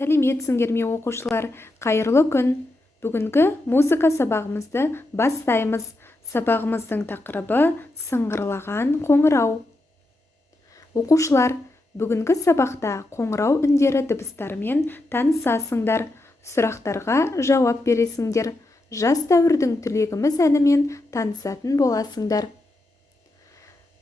Сәлеметсіңдер ме оқушылар, қайырлы күн. Бүгінгі музыка сабағымызды бастаймыз. Сабағымыздың тақырыбы сыңғырлаған қоңырау. Оқушылар, бүгінгі сабақта қоңырау үндері дыбыстарымен танысасыңдар. Сұрақтарға жауап бересіңдер. Жас дәуірдің түлегіміз әнімен танысатын боласыңдар.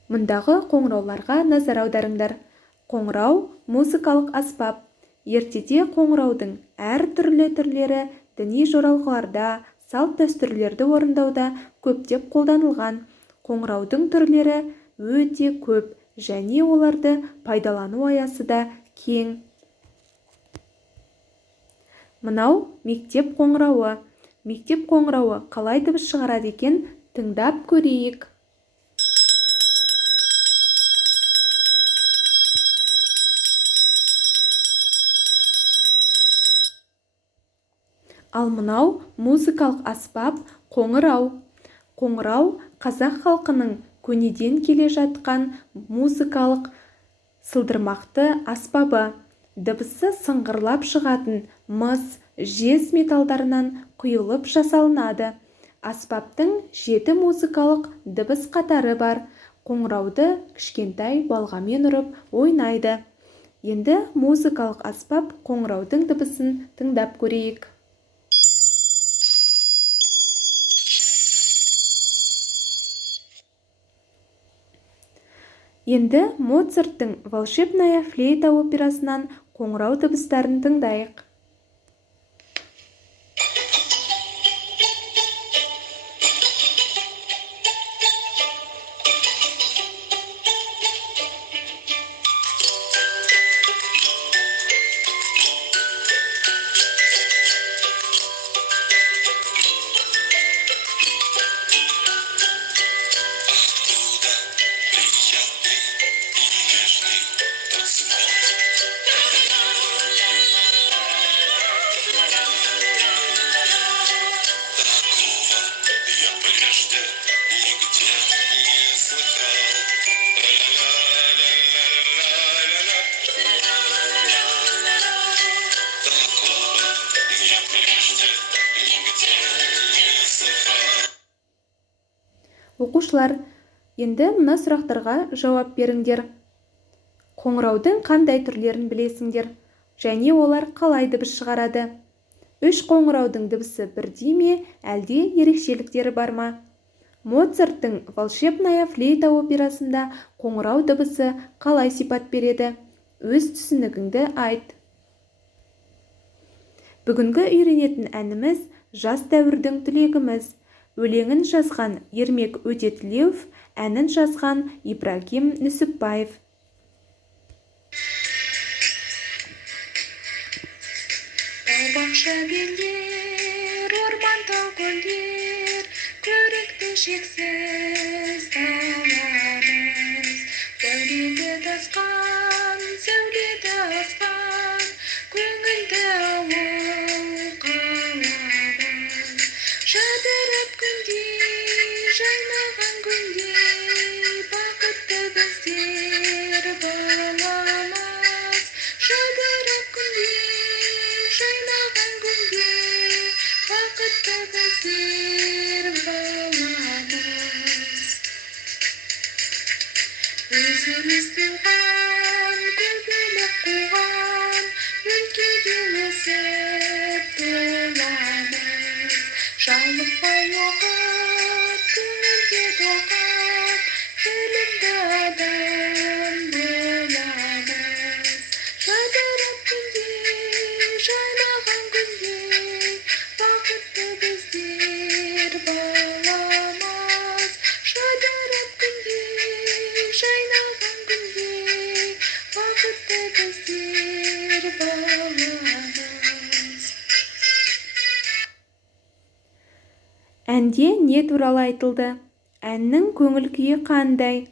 Мұндағы қоңырауларға назар аударыңдар. Қоңырау музыкалық аспап. Ертеде қоңыраудың әр түрлі түрлері діни жоралғыларда, салт дәстүрлерді орындауда көптеп қолданылған. Қоңыраудың түрлері өте көп және оларды пайдалану аясы да кең. Мынау мектеп қоңырауы. Мектеп қоңырауы қалай дыбыс шығарады екен, тыңдап көрейік. Ал мынау музыкалық аспап қоңырау. Қоңырау қазақ халқының көнеден келе жатқан музыкалық сылдырмақты аспабы. Дыбысы сыңғырлап шығатын мыс, жез металдарынан құйылып жасалынады. Аспаптың 7 музыкалық дыбыс қатары бар. Қоңырауды кішкентай балғамен ұрып ойнайды. Енді музыкалық аспап қоңыраудың дыбысын тыңдап көрейік. Енді Моцарттың «Волшебная флейта» операсынан қоңырау дыбыстарын тыңдайық. Оқушылар, енді мына сұрақтарға жауап беріңдер. Қоңыраудың қандай түрлерін білесіңдер? Және олар қалай дыбыс шығарады? 3 қоңыраудың дыбысы бірдей ме, әлде ерекшеліктері бар ма? Моцарттың «Волшебная флейта» операсында қоңырау дыбысы қалай сипат береді? Өз түсінігіңді айт. Бүгінгі үйренетін әніміз жас дәуірдің түлегіміз. Өлеңін жазған Ермек Өтетілеуов, әнін жазған Ибрагим Нүсіпбаев. Бақша белдер, орман тау көлдер, көрікті шексіз даламыз. Сәулеті тасқан, сәулеті аспан, көңілді ауыл қаламыз. Жадырап күнде, жайнаған күнде, бақытты біздер баламыз. Жадырап күнде, жайнаған күнде, бақытты біздер баламыз. Өзіміз туған, көбелек қуған, өлкеде өсіп туламыз. Жалықпай оқып, көңілге толқып, білімді адам боламыз. Жадырап күнде, жайнаған күнде, бақытты біздер баламыз. Жадырап күнде, жайнаған күнде, бақытты біздер баламыз. Әнде не туралы айтылды? Әннің көңіл күйі қандай?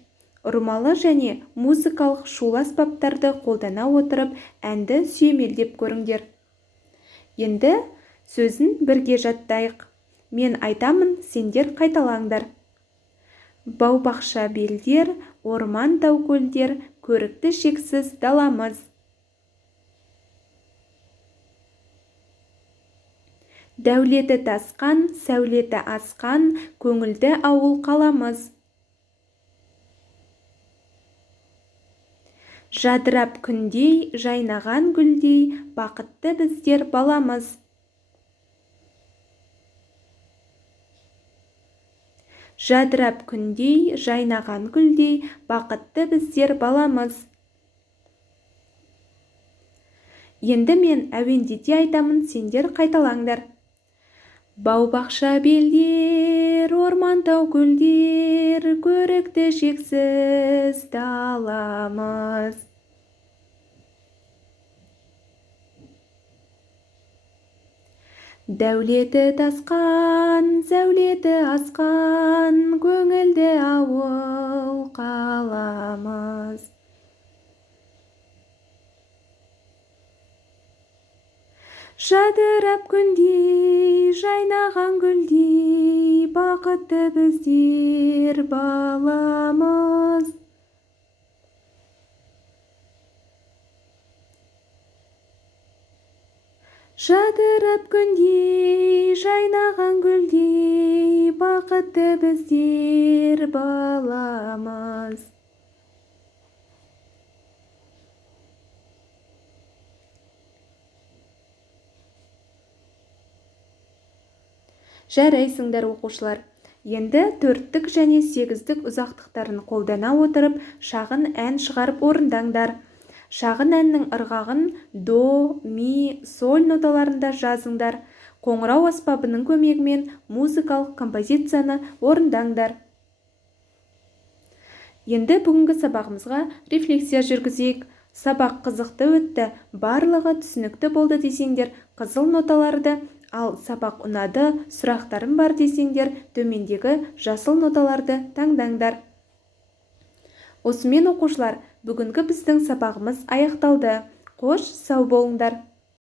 Ұрмалы және музыкалық шулы аспаптарды қолдана отырып әнді сүйемелдеп көріңдер. Енді сөзін бірге жаттайық. Мен айтамын, сендер қайталаңдар. Бау-бақша белдер, орман тау көлдер, көрікті шексіз даламыз. Дәулеті тасқан, сәулеті асқан, көңілді ауыл қаламыз. Жадырап күндей, жайнаған гүлдей, бақытты біздер баламыз. Жадырап күндей, жайнаған гүлдей, бақытты біздер баламыз. Енді мен әуендете айтамын, сендер қайталаңдар. Бау-бақша белдер, орман тау көлдер, көрікті шексіз даламыз. Дәулеті тасқан, сәулеті асқан, көңілді ауыл қаламыз. Жадырап күндей, жайнаған гүлдей, бақытты біздер баламыз. Жадырап күндей, жайнаған гүлдей, бақытты біздер баламыз. Жарайсыңдар оқушылар. Енді 4-тік және 8-тік ұзақтықтарын қолдана отырып, шағын ән шығарып орындаңдар. Шағын әннің ырғағын до, ми, соль ноталарында жазыңдар. Қоңырау аспабының көмегімен музыкалық композицияны орындаңдар. Енді бүгінгі сабағымызға рефлексия жүргізейік. Сабақ қызықты өтті, барлығы түсінікті болды десеңдер, қызыл ноталарды, ал сабақ ұнады, сұрақтарым бар десеңдер, төмендегі жасыл ноталарды таңдаңдар. Осымен оқушылар, бүгінгі біздің сабағымыз аяқталды. Қош, сау болыңдар.